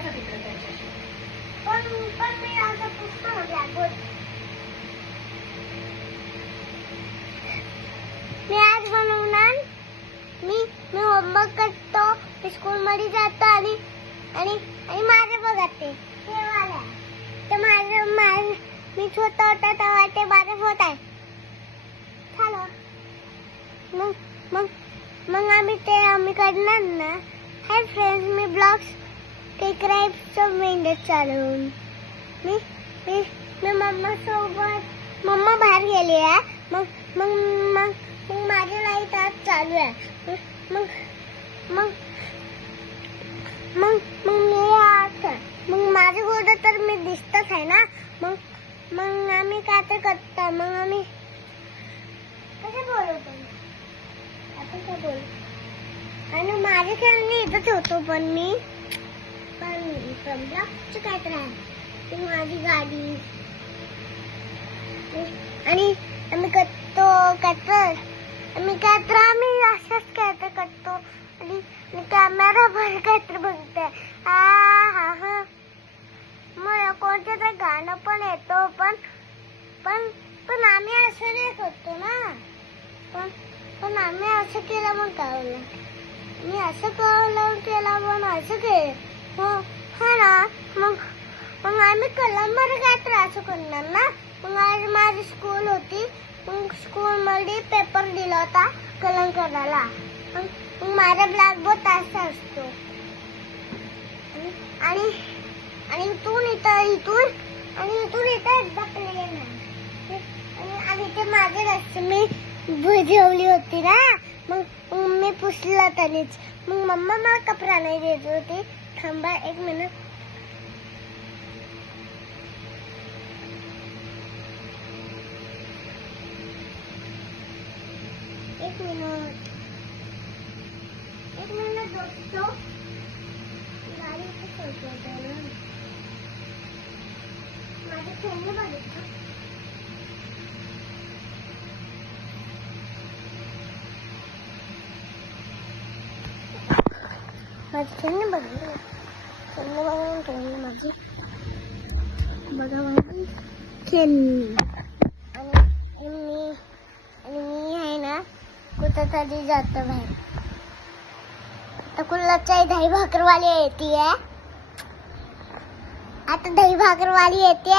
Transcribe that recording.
खेळायचं तिकडे त्यांच्याशी. पण मी आता पुसतो ना ब्लॅकबोर्ड. मी आज बनवणार. मी होमवर्क करतो, मी स्कूल मध्ये जातो आणि आणि आणि माझं बघते ते वाला ते माझं मी छोटा होता तेव्हा ते माझं होत आहे. चलो मग मग मग आम्ही करणार ना. हाय फ्रेंड्स, मी ब्लॉग्स क्राईबचं मेंढ्यात चालवून मी मी मी मम्मा सोबत मम्मा बाहेर गेली आहे. मग मग मग मग माझी लाईट आज चालू आहे. मग मग मग मग मी आता मग माझं गोड तर मी दिसतच आहे ना. मग मग आम्ही काय तर करतो. मग आम्ही कसं बोलतो आपण काय बोल. आणि माझ्या खेळणी इथंच होतो. पण ब्लॉगचं काय तर आहे ती माझी गाडी. आणि आम्ही करतो आम्ही असंच काय तर करतो. आणि कॅमेरा पण काय तर बघतोय. हा मला कोणतं तर गाणं पण येतो. पण आम्ही असं नाही करतो ना. पण आम्ही असं केलं मग काय होईल. मी असं केलं पण असं केलं. हा ना. मग आम्ही कलमवर काय तर असं करणार ना. मग आज माझी स्कूल होती. मग स्कूल मध्ये पेपर दिला होता कलम करायला. मग माझा ब्लॅकबोर्ड असा असतो. आणि इथून इथं एकदा प्लेन आहे. आणि ते माझे रस्ते मी बुजवली होती ना. मग मी पुसला त्यानेच. मग मम्मा मला कपडा नाही देत होती. थांबा एक मिनिट. एक मिनिट बघतो. गाडी माझे खेळणे बघितलं. माझी खेळणे बघितलं. खेळणे माझी बघा माझी खेळणी. आणि मी आहे ना कुठं तरी जातो बाहेर. आता कुल्लाची दही भाकरवाली येते. आता दही भाकरवाली येते.